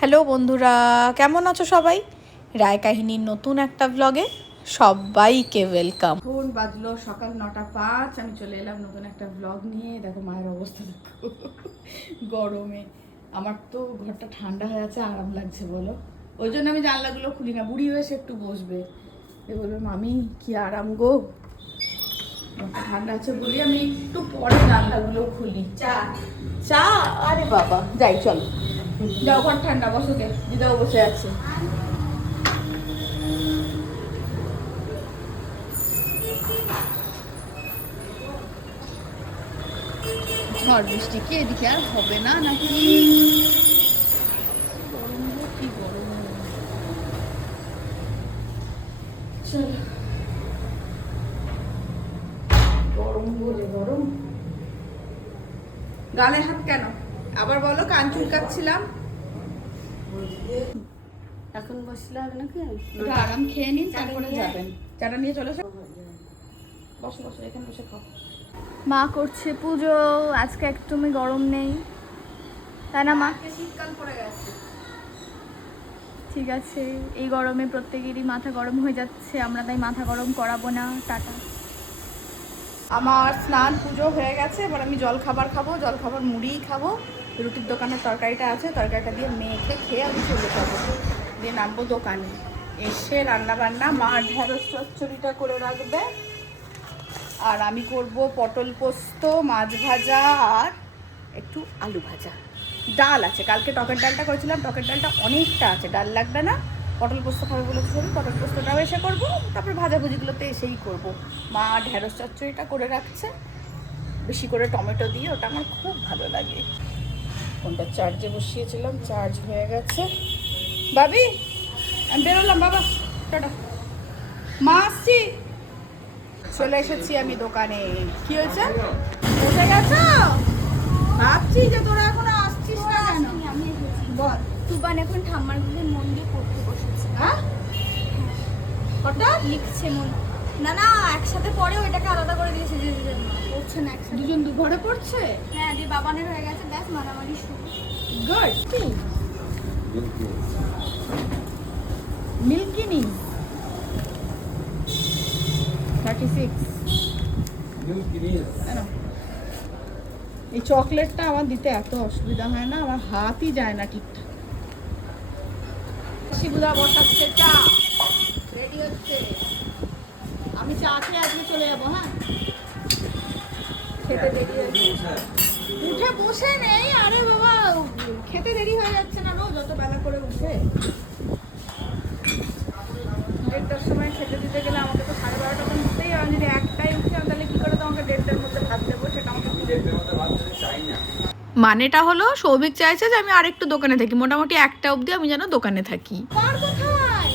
Hello বন্ধুরা, কেমন আছো সবাই? রায় কাহিনীর নতুন একটা ব্লগে সবাইকে ওয়েলকাম। এখন বাজলো সকাল 9:05, আমি চলে এলাম নতুন একটা ব্লগ নিয়ে। দেখো মায়ের অবস্থা দেখো, গরমে আমার তো ঘরটা ঠান্ডা হয়ে আছে, আরাম লাগছে বলো। ওই জন্য আমি জানলাগুলো খুলি না, বুড়ি হয়ে সে একটু বসবে, এ বলবে মামি কি আরাম গো, ঘরটা ঠান্ডা আছে বলি আমি একটু পরে জানলাগুলো খুলি। চা চা, আরে বাবা যাই চলো, যাও ঘর ঠান্ডা, বসো কে দিদাও বসে আছে। ঝড় বৃষ্টি কি এদিকে আর হবে না নাকি? গরম গো, কি গরম। চলো, গরম বলে গরম। গালে হাত কেন আবার বলো? কান চুলকাচ্ছিলাম। এখন বসলে হবে নাকি? একটু আরাম খেয়ে নিন, তারপরে যাবেন। চাটা নিয়ে চলে এসো, বসো বসো এখানে বসে খাও। মা করছে পুজো, আজকে একদমই গরম নেই, তাই না মা? শীতকাল পড়ে গেছে। ঠিক আছে, এই গরমে প্রত্যেকেরই মাথা গরম হয়ে যাচ্ছে, আমরা তাই মাথা গরম করাবো না। টাটা। আমার স্নান পুজো হয়ে গেছে, এবার আমি জল খাবার খাবো, জল খাবার মুড়িই খাবো। রুটির দোকানের তরকারিটা আছে, তরকারিটা দিয়ে মেখে খেয়ে আমি চলে যাবো, দিয়ে নামবো দোকানে। এসে রান্না বান্না মা ঢেঁড়স চচ্চড়িটা করে রাখবে, আর আমি করব পটল পোস্ত, মাছ ভাজা আর একটু আলু ভাজা। ডাল আছে, কালকে টকের ডালটা করেছিলাম, টকের ডালটা অনেকটা আছে, ডাল লাগবে না। পটল পোস্ত খাবে বলেছে, সরি পটল পোস্তটাও এসে করবো, তারপরে ভাজাভুজিগুলোতে এসেই করব। মা ঢেঁড়স চচ্চড়িটা করে রাখছে বেশি করে টমেটো দিয়ে, ওটা আমার খুব ভালো লাগে। ফোনটা চার্জে বসিয়েছিলাম, চার্জ হয়ে গেছে। বাবি আমি বেরোলাম, বাবা টাটা। মা আসছি। চলে এসেছি আমি দোকানে। কি হয়েছে, বসে গেছো? ভাবছি যে তোরা এখনো আসছিস না কেন। আমি এসেছি। বল। তুবান এখন ঠাম্মার গুলো মন দিয়ে পড়তে বসেছে। হ্যাঁ হঠাৎ লিখছে মন, না না একসাথে পড়ে, ওইটাকে আলাদা করে দিয়েছে যে পড়ছে না একসাথে। দুজন দু ঘরে পড়ছে। হ্যাঁ, দিয়ে বাবানের হয়ে গেছে, ব্যাস মারামারি শুরু। গুড। মিল্কিনি 36। এই চকলেটটা আমার দিতে এত অসুবিধা হয় না, আমার হাতই যায় না ঠিকঠাক। শিবুদা বসাচ্ছে চা, রেডি হচ্ছে। আমি চা খেয়ে আজকে চলে যাবো। হ্যাঁ, খেতে দেরি হয়েছে, উঠে বসে নেই। আরে বাবা, খেতে দেরি হয়ে যাচ্ছে না রোজ যত বেলা করে উঠে। 1:30টার সময় খেতে দিতে গেলে আমাকে তো 12:30 তখন উঠতেই হয়। যদি একটাই উঠে তাহলে কি করে তোমাকে 1:30টার মধ্যে ভাত দেবো, সেটা আমাকে চাই না। মানেটা হলো সৌভিক চাইছে যে আমি আরেকটু দোকানে থাকি, মোটামুটি 1টা অবধি আমি যেন দোকানে থাকি। কার কোথায়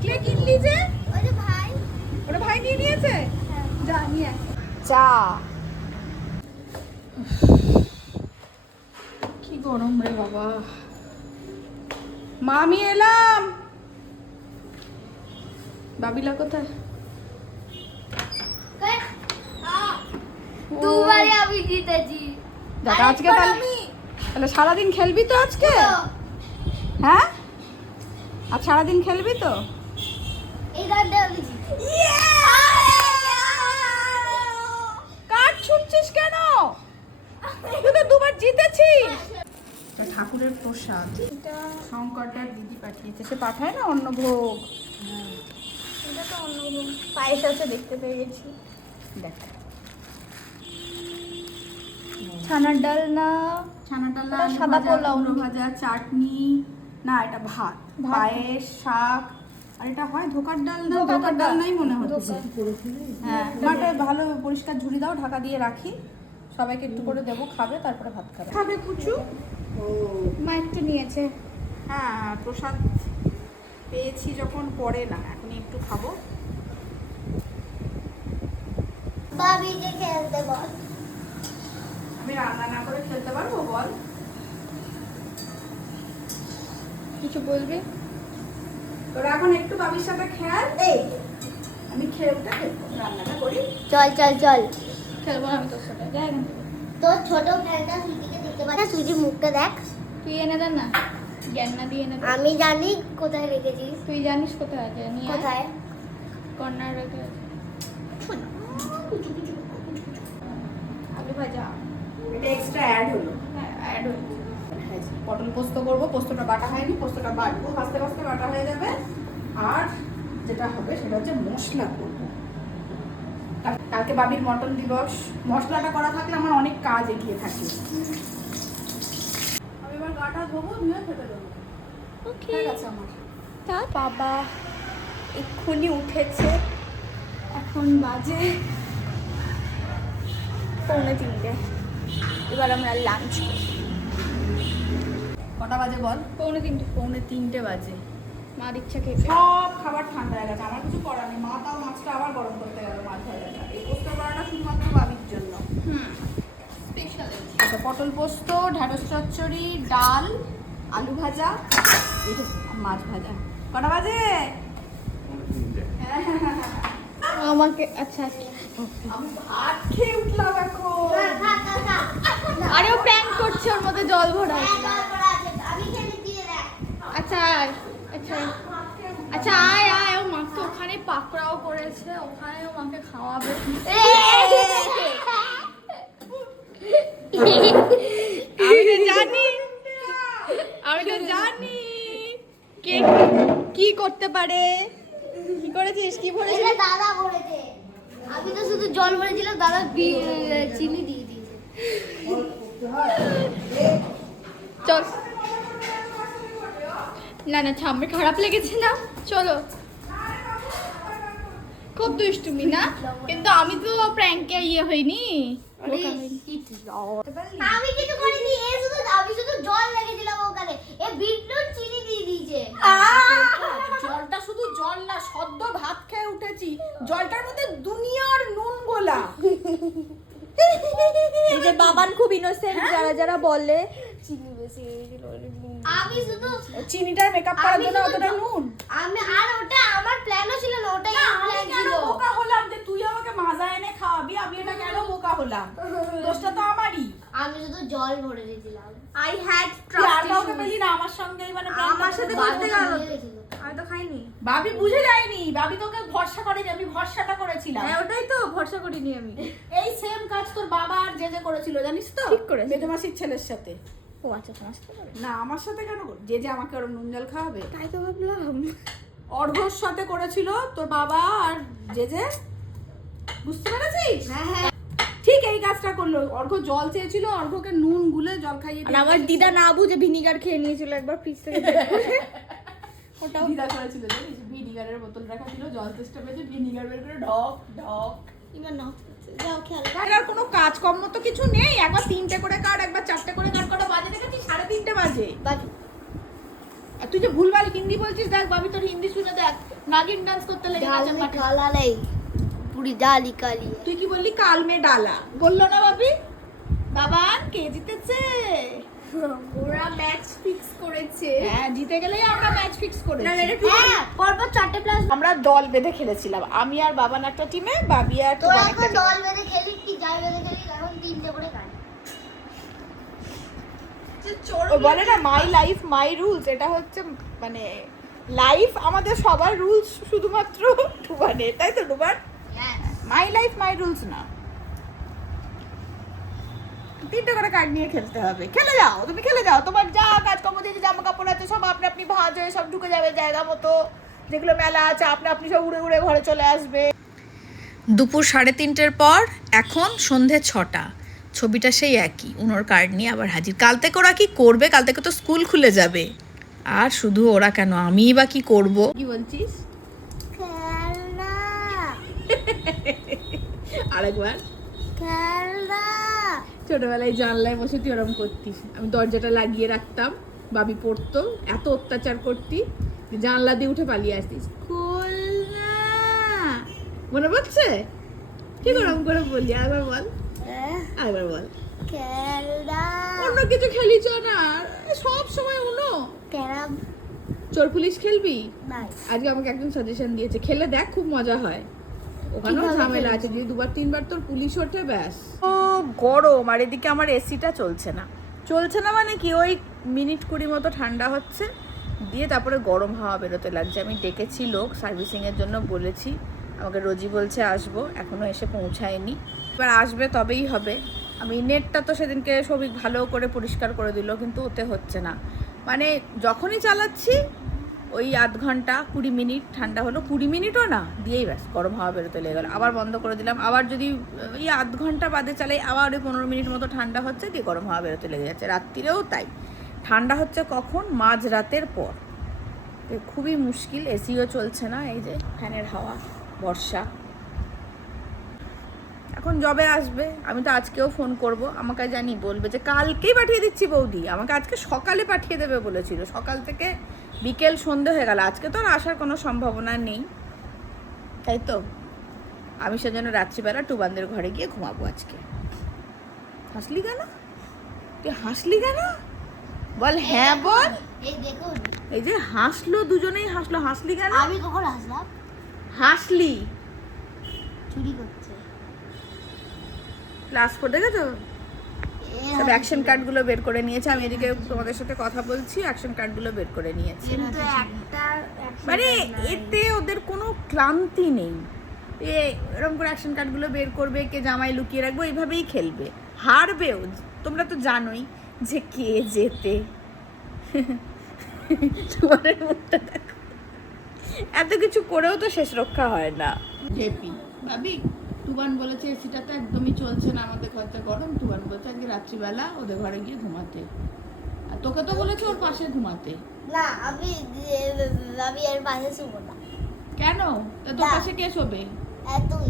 ক্লে কিনলি যে? ওই যে ভাই, ওটা ভাই নিয়ে নিয়েছে, যা নিয়ে আসে। চা। কি গরম রে বাবা। মা আমি এলাম। বাবিলা কোথায়? দুবারে আমি জিতেছি। দেখ আজকে তাহলে সারাদিন খেলবি তো আজকে? হ্যাঁ, আর সারাদিন খেলবি তো? এই রাউন্ডে আমি জিতেছি। কাট ছুটছিস কেন? তুই তো দুবার জিতেছিস। ঠাকুরের প্রসাদ, এটা শঙ্করদার দিদি পাঠিয়েছে, সে পাঠায় না অন্নভোগ। এটা তো অন্য পায়েস আছে, দেখতে পেয়ে গেছি। দেখ ছানার ডাল না, ছানাটা ওটা সাদা পোলাও না? ভাজা, চাটনি না, এটা ভাত, পায়েস, শাক। আর এটা হয় ধোকার ডাল না? ধোকার ডাল নাই মনে হচ্ছে। হ্যাঁ, মাঠে ভালো পরিষ্কার ঝুড়ি দাও, ঢাকা দিয়ে রাখি, সবাইকে একটু করে দেবো, খাবে তারপরে ভাত খাবে। খাবে কুচু। ও মা একটু নিয়েছে। হ্যাঁ, প্রসাদ পেয়েছি যখন পড়ে না, এখনই একটু খাবো। বাবিকে খেলতে বল। আমি রান্না না করে খেলতে পারবো বল? কিছু বলবি? তোরা এখন একটু বাবির সাথে খেল, আমি খেলতে খেলবো, রান্নাটা করি। চল চল চল, খেলবো আমি তোর সাথে, যাই এখান থেকে। তোর ছোট ফ্যানটা সুইটিকে দেখতে পাচ্ছিস? সুইটির মুখটা দেখ। তুই এনে দেন না। জ্ঞান না দিয়ে এনে দে। আমি জানি কোথায় রেখেছিস। তুই জানিস কোথায় আছে? নিয়ে আয়। কোথায়? কর্নার রেখে আছে। আলু ভাজা। এটা এক্সট্রা অ্যাড হলো। হ্যাঁ, অ্যাড হয়েছে। পটল পোস্ত করবো, পোস্তটা বাটা হয়নি, পোস্তটা বাটবো, ভাজতে ভাজতে বাটা হয়ে যাবে। আর যেটা হবে সেটা হচ্ছে মশলা করবো। কালকে বাবির মটন দিবস, মশলাটা করা থাকলে আমার অনেক কাজ এগিয়ে থাকে। আমি এবার গাটা ধোবো, ধুয়ে খেতে দেবো। ওকে। ঠিক আছে আমার। তা বাবা এক্ষুনি উঠেছে, এখন বাজে 2:45। এবার আমরা লাঞ্চ করি। কটা বাজে বল? 2:45। 2:45 বাজে। মা ইচ্ছা খেয়েছে। সব খাবার ঠান্ডা হয়ে গেছে, আমার কিছু করার নেই। মা তাও মাছটা আবার গরম করতে গেল, মাছ ভাজাটা। এই পোস্ত করাটা শুধুমাত্র বাবির জন্য। স্পেশাল। আচ্ছা, পটল পোস্ত, ঢ্যাঁড়স চচ্চড়ি, ডাল, আলু ভাজা, এই যে মাছ ভাজা। কটা বাজে? আমাকে আচ্ছা আমি ভাত খেয়ে উঠলাম এখন। আরে ও প্র্যাঙ্ক করছে, ওর মধ্যে জল ভরা আছে। আমি খেলে দিয়ে দেখ। আচ্ছা আয়, আচ্ছা আচ্ছা আয় আয়, ও মাকে ওখানে পাকড়াও করেছে, ওখানে ও মাকে খাওয়াবে। আমি তো জানি কে কি করতে পারে। কি করেছিস? কি ভরেছিস? এটা দাদা বলেছে। আমি তো শুধু জল ভরেছিলাম, দাদা চিনি দিয়ে দিয়েছে। চল না না ছাম্মে খারাপ লেগেছে না? চলো। খুব দুষ্টুমি না, কিন্তু আমি তো প্র্যাঙ্কে ইয়ে হইনি। বোকা হইনি। আমি কিছু করিনি, আমি শুধু জল লেগেছিলাম ওখানে। এ বিটরুট চিনি দিয়ে দিয়েছে। জলটা শুধু জল না, সদ্য ভাত খেয়ে উঠেছি, জলটার মধ্যে দুনিয়ার নুন গোলা। এই যে বাবান খুব ইনোসেন্ট, যারা যারা বলে চিনি বেশি হয়েছিল। আমি শুধু চিনিটার মেকআপ করার জন্য অতটা নুন। আর ওটা আমার প্ল্যানও ছিল না, ওটাই আমি প্ল্যান কেন ছিল। বোকা হলাম যে তুই আমাকে মাজা এনে খাওয়াবি? আমি এটা কেন বোকা হলাম? দোষটা তো আমারই। আমি শুধু জল ভরে দিয়েছিলাম। আই হ্যাড তুই আর কাউকে পেলি না আমার সঙ্গেই, মানে আমার সাথে বাবা করতে গেল। দিয়ে গেছিল। আমি তো খাইনি। বাবি বুঝে যায়নি, বাবি তোকে ভরসা করে যে আমি ভরসাটা করেছিলাম। হ্যাঁ ওটাই তো ভরসা করিনি আমি। এই সেম কাজ তোর বাবা আর যে করেছিল জানিস তো? ঠিক করেছে। মেজমাসির ছেলের সাথে। ও আচ্ছা, তোমার সাথে করে? না, আমার সাথে কেন যে আমাকে ওর নুন জল খাওয়াবে। তাই তো ভাবলাম। অর্ঘর সাথে করেছিল তোর বাবা আর যে বুঝতে পেরেছিস? হ্যাঁ ঠিক এই কাজটা করলো। অর্ঘ জল চেয়েছিল, অর্ঘকে নুন গুলে জল খাইয়ে আর আমার দিদা না বুঝে ভিনিগার খেয়ে নিয়েছিল একবার ফ্রিজ থেকে বের করে। ওটাও দিদা করেছিল জানিস, ভিনিগারের বোতল রাখা ছিল, জল চেষ্টা পেয়েছে, ভিনিগার বের করে ঢক ঢক। এবার নাও, যাও খেয়াল। আর কোনো কাজকর্ম তো কিছু নেই, একবার 3টে করে কাট, একবার 4টে করে কাট। কটা বাজে দেখেছিস? 3:30 বাজে। বাজু। আর তুই যে ভুলভাল হিন্দি বলছিস, দেখ বাবি তোর হিন্দি শুনে দেখ, নাগিন ডান্স করতে লেগে दाल গেছে में মাঠে। काला नहीं, पूरी दाल ही काली है। তুই কি বললি? কাল মে ডালা বললো না বাবি? বাবা কে জিতেছে? ওরা ম্যাচ ফিক্স করেছে। হ্যাঁ, জিতে গেলেই আমরা ম্যাচ ফিক্স করেছি। না, না, এটা ঠিক। হ্যাঁ, পরপর 4টে প্লাস। আমরা দল বেঁধে খেলেছিলাম, আমি আর বাবান একটা টিমে, বাবি আর তো তোমার এখন একটা দল বেঁধে খেলি কি যাই বেঁধে খেলি, এখন 3টে করে কাট। ও বলে না মাই লাইফ মাই রুলস, এটা হচ্ছে মানে লাইফ আমাদের সবার রুলস, শুধুমাত্র ডুবানের, তাই তো ডুবান? হ্যাঁ মাই লাইফ মাই রুলস না। 3টে করে কার্ড নিয়ে খেলতে হবে। খেলে যাও, তুমি খেলে যাও, তোমার যা কাজকর্ম দিয়ে জামা কাপড় আছে সব আপনি আপনি ভাঁজ হয়ে সব ঢুকে যাবে জায়গা মতো। যেগুলো মেলা আছে আপনি আপনি সব উড়ে উড়ে ঘরে চলে আসবে। দুপুর 3:30 পর এখন সন্ধে 6টা। ছবিটা সেই একই, উনোর কার্ড নিয়ে আবার হাজির। কাল থেকে ওরা কি করবে? কাল থেকে তো স্কুল খুলে যাবে। আর শুধু ওরা কেন, আমিই বা কি করব? কি বলছিস? খেলনা আরেকবার। খেলনা। ছোটবেলায় জানলায় বসে তুই ওরম করতিস, আমি দরজাটা লাগিয়ে রাখতাম, বাবি পড়তো, এত অত্যাচার করতি, জানলা দিয়ে উঠে পালিয়ে আসতিস, খোল না। মনে পড়ছে? ঠিক ওরম করে বললি, আরেকবার বল, আরেকবার বল। খেলনা। অন্য কিছু খেলিস না, সব সময় উনো। ক্যারাম চোর পুলিশ খেলবি? নাই। আজকে আমাকে একজন সাজেশন দিয়েছে, খেলে দেখ, খুব মজা হয়। ওখানেও কিভাবে ঝামেলা খেলবি? আছে, যদি 2-3বার তোর পুলিশ ওঠে ব্যাস। ও গরম, আর এদিকে আমার এসিটা চলছে না। চলছে না মানে কি, ওই মিনিট 20 মতো ঠান্ডা হচ্ছে, দিয়ে তারপরে গরম হাওয়া বেরোতে লাগছে। আমি ডেকেছি লোক সার্ভিসিংয়ের জন্য, বলেছি, আমাকে রোজি বলছে আসবো, এখনও এসে পৌঁছায়নি। এবার আসবে তবেই হবে। আমি নেটটা তো সেদিনকে সবিক ভালো করে পরিষ্কার করে দিল, কিন্তু ওতে হচ্ছে না। মানে যখনই চালাচ্ছি ওই আধ ঘন্টা 20 মিনিট ঠান্ডা হলো, 20 মিনিটও না, দিয়েই ব্যাস গরম হাওয়া বেরোতে লেগে গেলো। আবার বন্ধ করে দিলাম, আবার যদি ওই আধ ঘন্টা বাদে চালাই আবার ওই 15 মিনিট মতো ঠান্ডা হচ্ছে, দিয়ে গরম হাওয়া বেরোতে লেগে যাচ্ছে। রাত্রিরেও তাই। ঠান্ডা হচ্ছে কখন? মাঝরাতের পর। খুবই মুশকিল। এসিও চলছে না, এই যে ফ্যানের হাওয়া, বর্ষা। এখন যবে আসবে, আমি তো আজকেও ফোন করব, আমাকে জানি বলবে যে কালকেই পাঠিয়ে দিচ্ছি বৌদি, আমাকে আজকে সকালে পাঠিয়ে দেবে বলেছিল। সকাল থেকে বিকেল সন্ধে হয়ে গেল, আজকে তো আর আসার কোনো সম্ভাবনা নেই, তাই তো। আমি সেজন্য রাত্রিবেলা টুবানদের ঘরে গিয়ে ঘুমাবো আজকে। হাসলি কেন? তুই হাসলি কেন? বল হ্যাঁ বল। এই দেখুন, এই যে হাসলো, দুজনেই হাসলো। হাসলি কেন? আমি কখন আসলাম? হাসলি। চুরি করছে। ক্লাস করে দেখেছো? সব অ্যাকশন কার্ডগুলো বের করে নিয়েছে। আমি এদিকে তোমাদের সাথে কথা বলছি, অ্যাকশন কার্ডগুলো বের করে নিয়েছে। কিন্তু একটা মানে এতে ওদের কোনো ক্লান্তি নেই। এরকম করে অ্যাকশন কার্ডগুলো বের করবে, কে জামাই লুকিয়ে রাখবো, এইভাবেই খেলবে। হারবেও, তোমরা তো জানোই যে কে জেতে। তোমাদের মুখটা দেখো, এত কিছু করেও তো শেষ রক্ষা হয় না। জেপি ভাবি, তুবান বলেছে এসিটা তো একদমই চলছে না, আমাদের ঘরটা গরম। তুবান বলছে আজকে রাত্রিবেলা ওদের ঘরে গিয়ে ঘুমাতে, আর তোকে তো বলেছে ওর পাশে ঘুমাতে। না, আমি এর পাশে শুবো না। কেন? তা তোর না। পাশে কে শোবে? তুই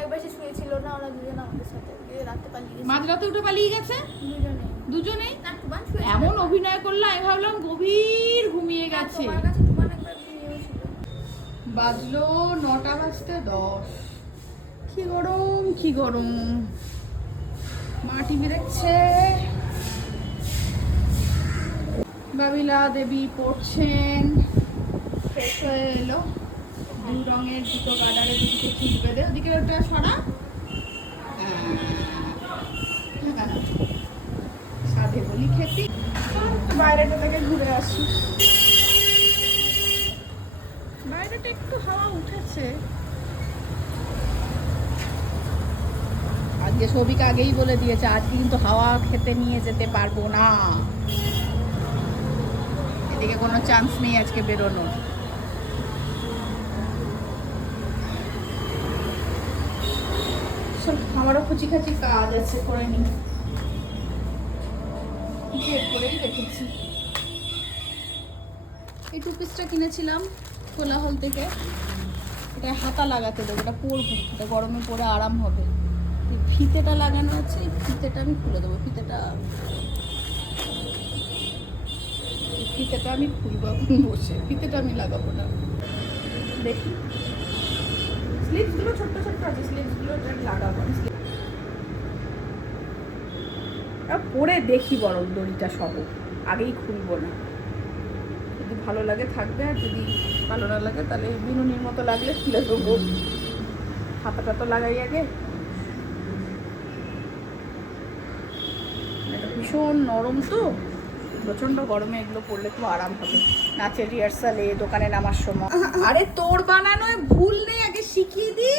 একবার সে শুয়েছিল না, ওরা দুজন আমাদের সাথে রাতে পালিয়ে গেছে। মাঝরাতে উঠে পালিয়ে গেছে দুজনে। দুজনেই। না, টুবান শুয়েছিল। এমন অভিনয় করলো, আমি ভাবলাম গভীর ঘুমিয়ে গেছে। তোমার কাছে টুবান একবার ঘুমিয়েও ছিল। বাজলো 9টা বাজতে 10। কি গরম, কি গরম। মা টিভি দেখছে, বাবিলা দেবী পড়ছেন। ফ্রেশ হয়ে এলো, দু রঙের দুটো গার্ডারে দুদিকে চুল বেঁধে, ওদিকে ওটা সরা। সাধে বলি খেতি, বাইরেটা থেকে ঘুরে আসি। বাইরেটা একটু হাওয়া উঠেছে। আজকে সবিক আগেই বলে দিয়েছে আজকে কিন্তু হাওয়া খেতে নিয়ে যেতে পারবো না, এদিকে কোনো চান্স নেই আজকে বেরোনোর। আমারও খুচি খাচি কাজ আছে, করে নি, বের করেই রেখেছি। এই টু পিসটা কিনেছিলাম কোলাহল থেকে, এটা হাতা লাগাতে দেবো, এটা পরবো, এটা গরমে পরে আরাম হবে। এই ফিতেটা লাগানো আছে, এই ফিতেটা আমি খুলে দেবো। ফিতেটা আমি খুলবো এখন বসে, ফিতেটা আমি লাগাবো না। দেখি স্লিভসগুলো ছোট্ট ছোট্ট আছে, স্লিভসগুলো লাগাবো। পরে দেখি বরং দড়িটা সহ, আগেই খুলবো না। যদি ভালো লাগে থাকবে, আর যদি ভালো না লাগে তাহলে বিনুনির মতো লাগলে খুলে দেবো। হাতাটা তো লাগাই আগে। এটা ভীষণ নরম তো, প্রচন্ড গরমে এগুলো পরলে খুব আরাম হবে। নাচের রিহার্সালে, দোকানে নামার সময়। আরে তোর বানানো ভুল নেই, আগে শিখিয়ে দি।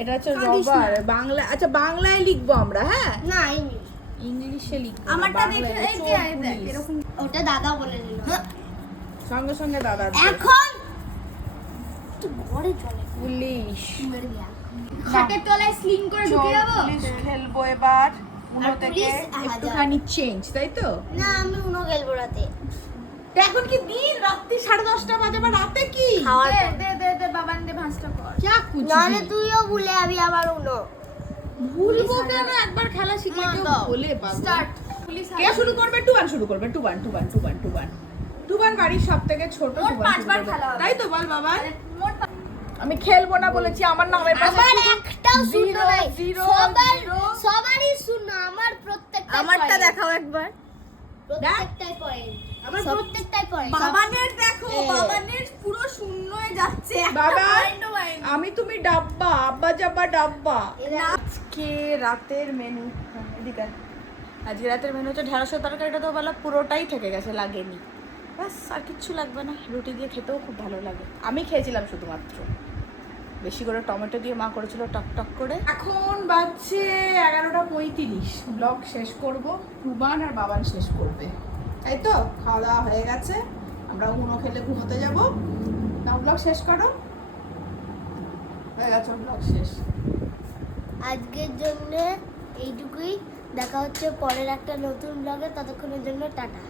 এটা হচ্ছে রবার, বাংলা। আচ্ছা বাংলায় লিখবো আমরা, হ্যাঁ না, ইংলিশে লিখবো না, আমারটা দেখে বাংলায়। এই যে এই দেখ এরকম। ওটা দাদা বলে দিল। সঙ্গে সঙ্গে দাদা এখন তুই ঘরে চলে পুলিশ। খাটের তলায় স্লিং করে ঢুকে যাবো। পুলিশ খেলবো এবার। উনো আর থেকে পুলিশ একটুখানি চেঞ্জ, তাই তো? না, আমি উনো খেলবো রাতে। এখন কি দিন রাত্রি 10:30 বাজে, বা রাতে কি খাওয়ার দে পর। দে দে দে বাবান দে ভাঁজটা কর। ক্যা কুছ নাহলে তুইও ভুলে যাবি আবার উনো। ভুলবো কেন? একবার খেলা শিখলে না, কেউ দাও। ভুলে পাবো। স্টার্ট। পুলিশ কে শুরু করবে? টুবান শুরু করবে। টুবান বাড়ির সব থেকে ছোট। মোট টুবান 5 শুরু বার করবে। খেলা হবে। তাই তো বল বাবা। মোট আমি খেলবো না বলেছি, আমার নামের পাশে আমার শুধু একটাও শূন্য zero, নাই। zero, zero। সবারই শূন্য, আমার প্রত্যেকটা আমারটা দেখাও একবার। প্রত্যেকটাই পয়েন্ট। আমার প্রত্যেকটাই পয়েন্ট। বাবানের দেখো, এ। বাবানের পুরো শূন্য হয়ে যাচ্ছে। বাবা, পয়েন্টও পাইনি। আমি তুমি ডাব্বা, আব্বা যাবা ডাব্বা। এরা আজকে রাতের মেনু, এদিকে আজকে রাতের মেনু হচ্ছে ঢেঁড়সের তরকারিটা তো বলা পুরোটাই থেকে গেছে, লাগেনি। ব্যাস আর কিচ্ছু লাগবে না, রুটি দিয়ে খেতেও খুব ভালো লাগে। আমি খেয়েছিলাম শুধুমাত্র, বেশি করে টমেটো দিয়ে মা করেছিল টক টক করে। এখন বাজছে 11:35, ব্লগ শেষ করব, রুবান আর বাবান শেষ করবে, তাই তো? খাওয়া দাওয়া হয়ে গেছে, আমরা উনো খেলে ঘুমোতে যাবো। নাও ব্লগ শেষ করো, হয়ে গেছে ব্লগ শেষ। আজকের জন্য এইটুকুই, দেখা হচ্ছে পরের একটা নতুন ব্লগে, ততক্ষণের জন্য টাটা।